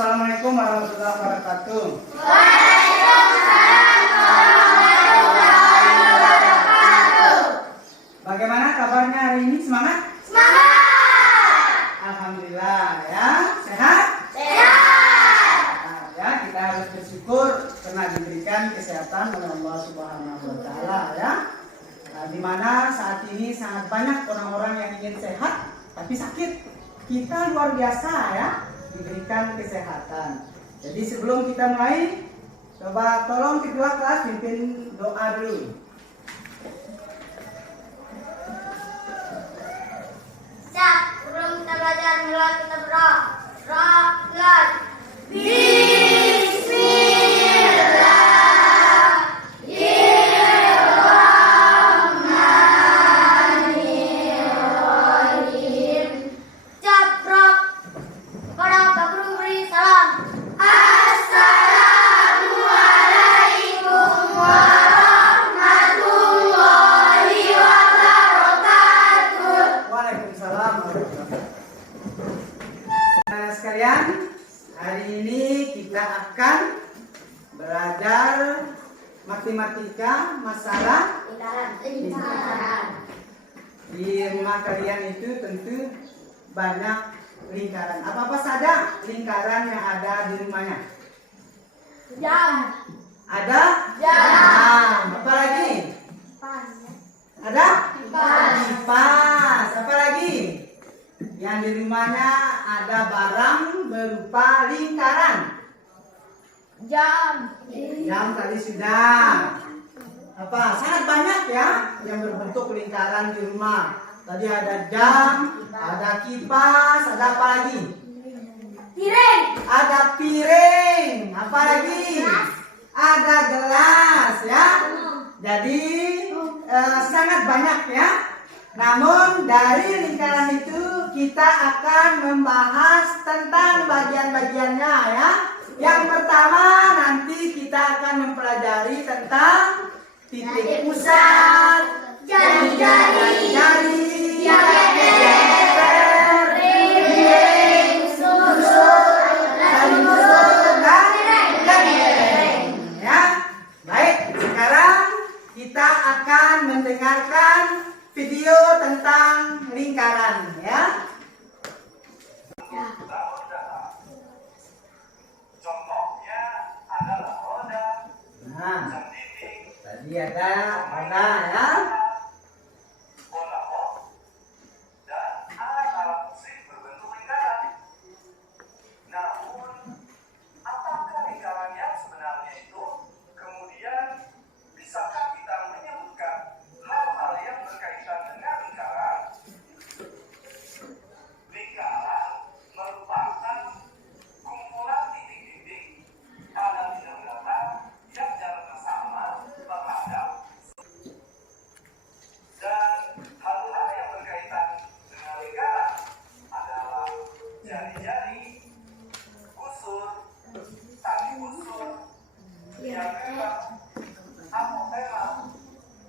Assalamualaikum warahmatullahi wabarakatuh. Waalaikumsalam warahmatullahi wabarakatuh. Bagaimana kabarnya hari ini? Semangat? Semangat. Alhamdulillah ya. Sehat? Sehat. Nah, ya, kita harus bersyukur karena diberikan kesehatan oleh Allah Subhanahu wa taala ya. Nah, di mana saat ini sangat banyak orang-orang yang ingin sehat tapi sakit. Kita luar biasa ya, diberikan kesehatan. Jadi sebelum kita mulai, coba tolong kedua kelas pimpin doa dulu. Siap, sebelum kita belajar mulai kita berdoa. Rahman. Bismillahirrahmanirrahim. Caprok. Para Pak Guru beri salam. Assalamualaikum warahmatullahi wabarakatuh. Waalaikumsalam warahmatullahi wabarakatuh. Nah, sekalian, hari ini kita akan belajar matematika masalah Lingkaran. di rumah kalian itu tentu banyak lingkaran. Apa-apa saja lingkaran yang ada di rumahnya? Jam. Ada? Jam. Apa lagi? Pan. Ada? Kipas. Kipas. Apa lagi? Yang di rumahnya ada barang berupa lingkaran. Jam. Jam tadi sudah. Apa? Sangat banyak ya yang berbentuk lingkaran di rumah. Tadi ada jam, ada kipas, ada apa lagi? Piring. Ada piring. Apa lagi? Ada gelas ya. Jadi sangat banyak ya. Namun dari lingkaran itu kita akan membahas tentang bagian-bagiannya ya. Yang pertama nanti kita akan mempelajari tentang titik pusat, jari-jari, diameter, ring, susur, tali susur, dan lereng. Ya, baik. Sekarang kita akan mendengarkan video tentang lingkaran ya. Contohnya adalah roda, Nah, titik, tadi ada roda ya. bola box, dan alat-alat musik berbentuk lingkaran. Namun, apakah lingkaran yang sebenarnya itu? Kemudian, bisakah kita menyebutkan hal-hal yang berkaitan dengan lingkaran? Lingkaran merupakan kumpulan titik-titik pada bidang datar yang jaraknya sama terhadap, dan hal-hal yang berkaitan dengan lingkaran adalah jari-jari, busur, tali busur, diagram, apotema,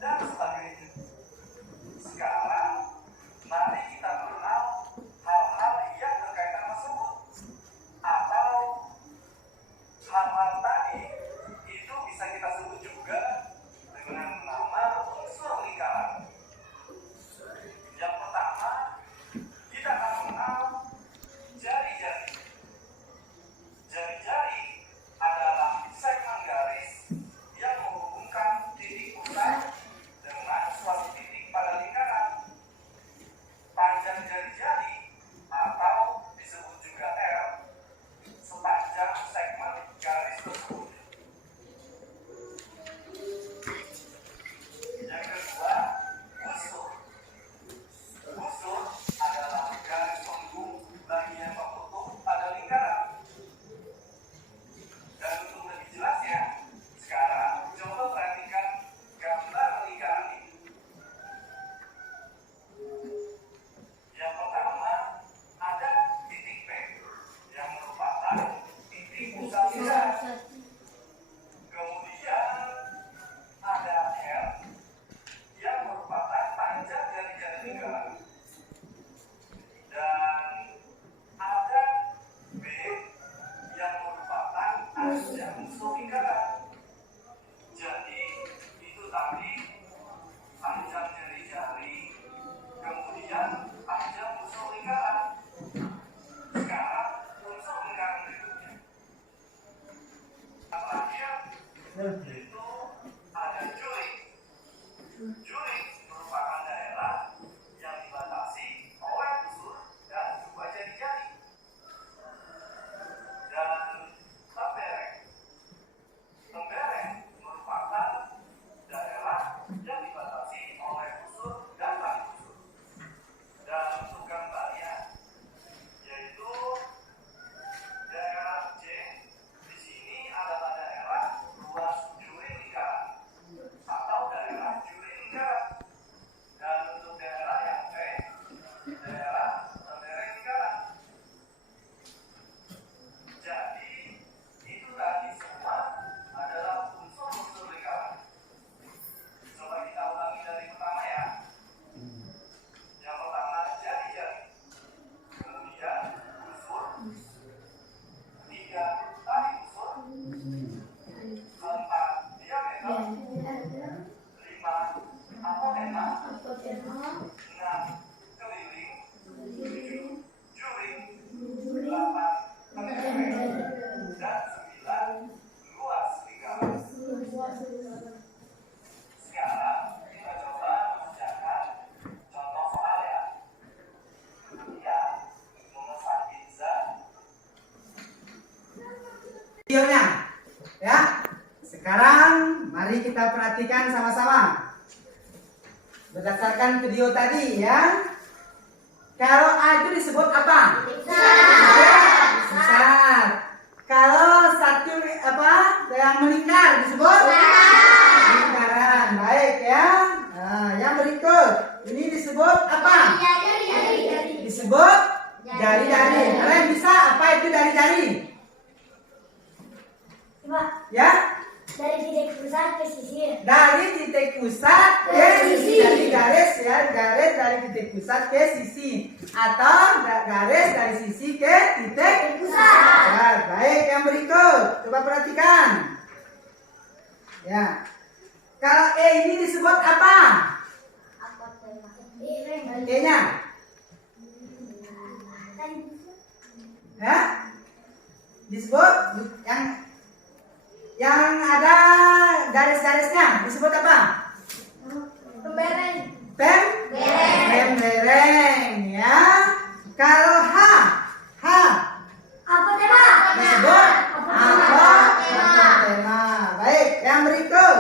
dan sebagainya. Sekarang, mari kita mengenal hal-hal yang berkaitan tersebut, atau hal-hal tadi itu bisa kita sebut juga dengan nama unsur lingkaran. Yang pertama, kita akan mengenal jari-jari. Jari-jari adalah segmen garis yang menghubungkan titik pusat dengan suatu titik pada lingkaran. Panjang jari-jari atau disebut juga R sepanjang segmen garis tersebut. Yang kedua, busur. Busur adalah garis penggung bagian tertutup pada lingkaran. Dan untuk lebih jelasnya, sekarang coba perhatikan gambar lingkaran ini. Yang pertama, ada titik P yang merupakan titik pusat lingkaran. panjang musuh lingkaran. Jadi itu tadi panjang jari-jari, kemudian panjang musuh lingkaran. Sekarang unsur lingkaran berikutnya. Terakhir yaitu ada jurik. Jurik merupakan daerah yang dibatasi oleh busur dan dua jari-jari. Dan tembereng. Tembereng merupakan daerah yang dibatasi oleh busur dan tali busur. Dan untuk gambarnya yaitu daerah C di sini adalah daerah ruas juring lingkaran atau daerah juring lingkaran. Dan untuk daerah yang P, daerah tembereng lingkaran. Jadi itu tadi semua adalah unsur-unsur lingkaran. Coba kita ulangi dari pertama ya. Yang pertama jari-jari, kemudian busur, tiga tali busur, keempat diameter, lima apotema, enam keliling, tujuh juring, delapan tembereng, dan sembilan luas lingkaran. Sekarang kita coba mengerjakan contoh soal ya. Kemudian memesan pizza. Videonya ya. Sekarang mari kita perhatikan sama-sama. Berdasarkan video tadi ya. Kalau A itu disebut apa? Pusat. Kalau satu apa yang melingkar disebut lingkaran. Baik ya. Nah, yang berikut ini disebut apa? Disebut jari-jari. Kalian bisa apa itu jari-jari? Ya, Dari titik pusat ke sisir. dari titik pusat ke sisi. Jadi garis ya, garis dari titik pusat ke sisi atau garis dari sisi ke titik Pusat. Ya, baik yang berikut. Coba perhatikan. Ya. Kalau E ini disebut apa? E-nya. Ya? Disebut yang ada garis-garisnya disebut apa? Tembereng. Tembereng ya. Kalau H Apotema. disebut apotema. Baik, yang berikut.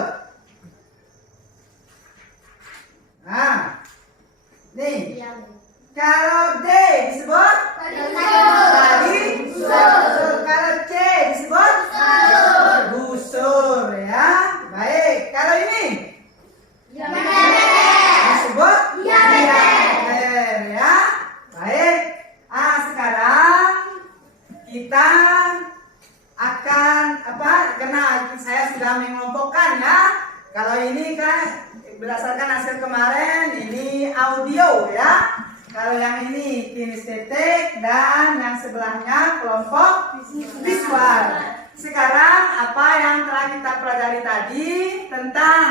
Nah, nih. Kalau D disebut tali busur. Kalau C disebut busur ya. Baik, kalau ini disebut diameter ya. Baik. Sekarang kita akan karena saya sudah mengelompokkan ya. Kalau ini kan berdasarkan hasil kemarin ini audio ya. Kalau yang ini kinestetik dan yang sebelahnya kelompok visual. Sekarang apa yang telah kita pelajari tadi tentang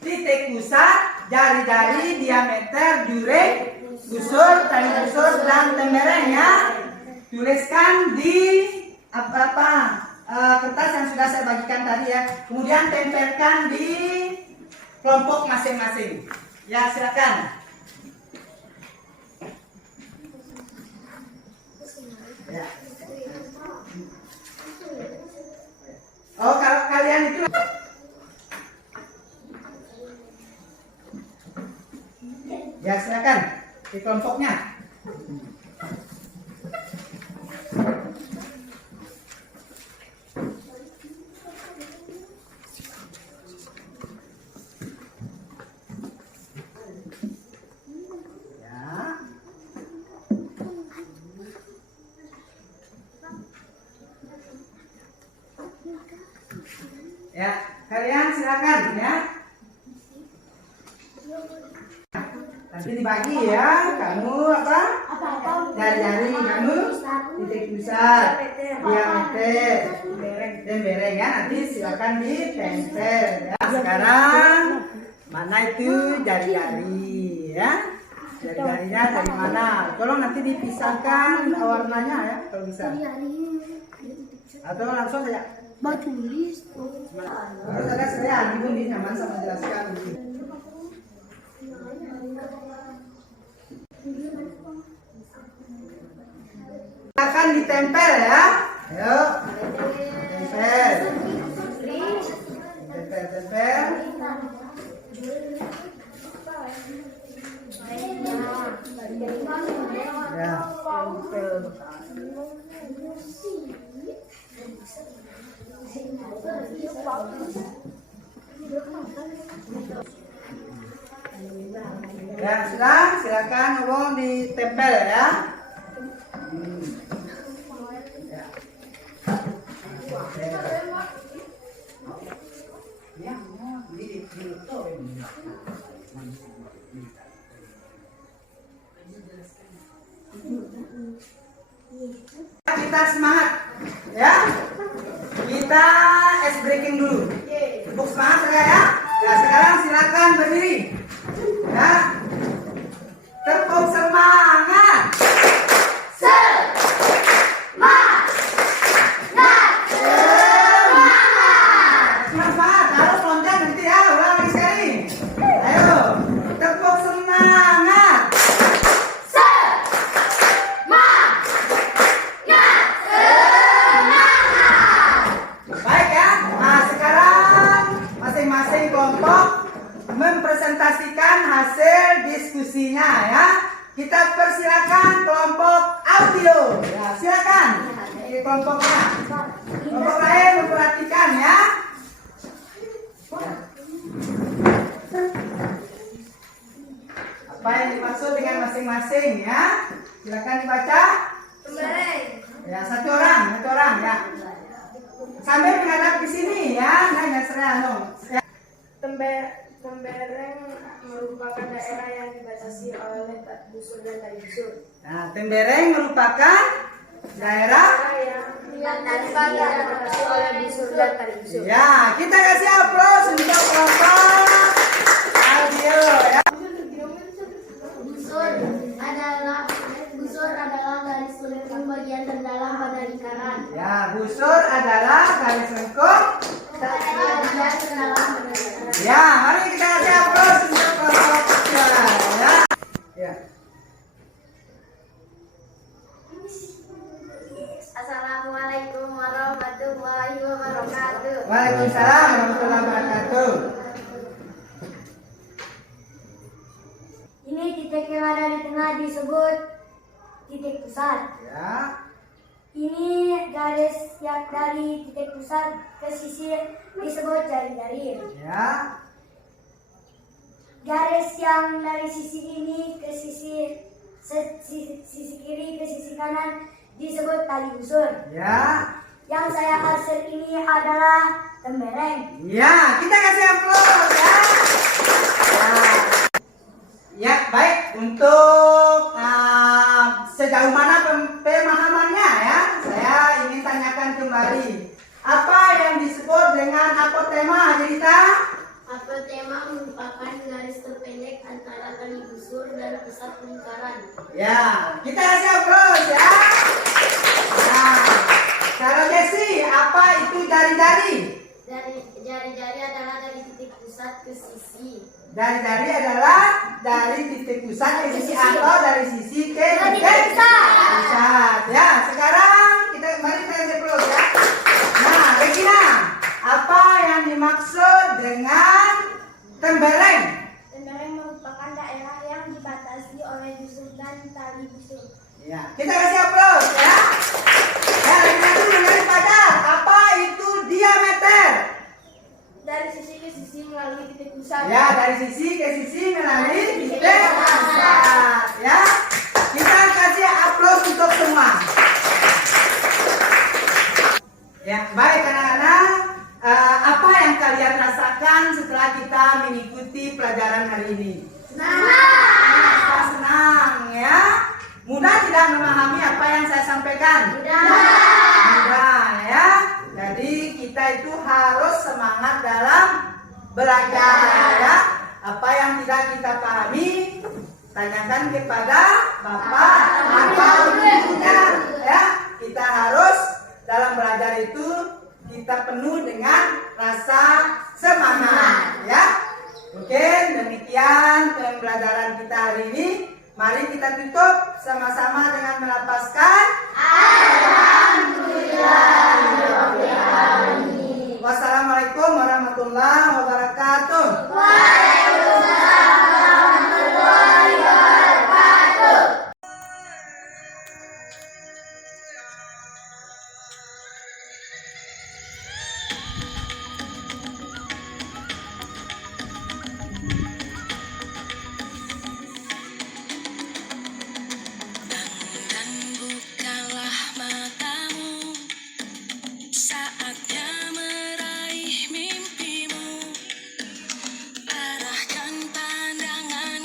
titik pusat, jari-jari, diameter, juring, busur, tali busur, dan tembereng ya. Tuliskan di kertas yang sudah saya bagikan tadi ya. Kemudian tempelkan di kelompok masing-masing. Ya, silakan. Ya. Oh, kalau kalian itu ya silakan di kelompoknya. Ya, kalian silakan ya. Nanti dibagi ya. Kamu apa? Apa-apa jari kamu titik pusat, diameter, dan bereng ya. Nanti silakan ditempel ya. Sekarang mana itu jari-jari ya? Jari-jarinya dari mana? Tolong nanti dipisahkan warnanya ya kalau bisa. Atau langsung saja. Harus ada saya ibu di nyaman sama jelaskan. Akan ditempel ya. Ayo. Tempel. Tempel. Ya. Ya sudah, silakan ngomong ditempel ya. Kita semangat ya. Kita ice breaking dulu. Tepuk semangat saya ya. Ya sekarang silakan berdiri. Ya. Tepuk semangat. Semangat. Harus loncat nanti ya. Ulang lagi sekali. Ayo. Tepuk semangat. Baik ya. Nah sekarang masing-masing kelompok mempresentasikan hasil diskusinya ya. Kita persilakan kelompok audio. Ya, silakan. Ini kelompoknya. Kelompok lain memperhatikan ya. Apa yang dimaksud dengan masing-masing ya? Silakan dibaca. Ya, satu orang ya. Sambil menghadap ke sini ya. Nah, ya serah ya. Tembereng merupakan daerah yang dibatasi oleh busur dan tali busur. Nah, Tembereng merupakan daerah. Yang dibatasi oleh busur dan tali busur. Ya, kita kasih aplaus untuk kelompok audio ya. Busur adalah garis lengkung bagian terdalam pada lingkaran. Ya, busur adalah garis lengkung. Bagian terdalam pada lingkaran. Ya, mari kita kasih aplaus untuk kelompoknya ya. Ya. Assalamualaikum warahmatullahi wabarakatuh. Waalaikumsalam warahmatullahi wabarakatuh. Ini titik yang ada di tengah disebut titik pusat. Ya. Ini garis yang dari titik pusat ke sisi disebut jari-jari. Ya. Garis yang dari sisi ini ke sisi kiri ke sisi kanan disebut tali busur. Ya. Yang saya hasil ini adalah tembereng. Ya, kita kasih aplaus ya. Ya, baik. Untuk sejauh mana pemahamannya ya, saya ingin tanyakan kembali. Apa yang disebut dengan apotema, Jelita? Apotema merupakan garis terpendek antara tali busur dan pusat lingkaran. Ya, kita kasih aplaus ya. Nah, Sarah Jesse, apa itu jari-jari? Jari-jari adalah dari titik pusat ke sisi. Jari-jari adalah dari titik pusat ke sisi atau dari sisi ke titik pusat. Ya, sekarang mari kita lihat dulu ya. Nah, Regina, apa yang dimaksud dengan tembereng? Tembereng merupakan daerah yang dibatasi oleh busur dan tali busur. Ya, kita kasih aplaus ya. Ya, Regina itu mengenai pada apa itu diameter? Dari sisi ke sisi melalui titik pusat. Ya, dari sisi ke sisi melalui titik pusat. Ya, kita kasih aplaus untuk semua. Ya, baik anak-anak. Apa yang kalian rasakan setelah kita mengikuti pelajaran hari ini? Senang ya. Mudah tidak memahami apa yang saya sampaikan? Mudah ya. Jadi kita itu harus semangat dalam belajar ya. Apa yang tidak kita pahami, tanyakan kepada Bapak atau Ibunya ya. Kita harus dalam belajar itu kita penuh dengan rasa semangat ya. Oke, demikian pembelajaran kita hari ini. Mari kita tutup sama-sama dengan melapaskan Alhamdulillah.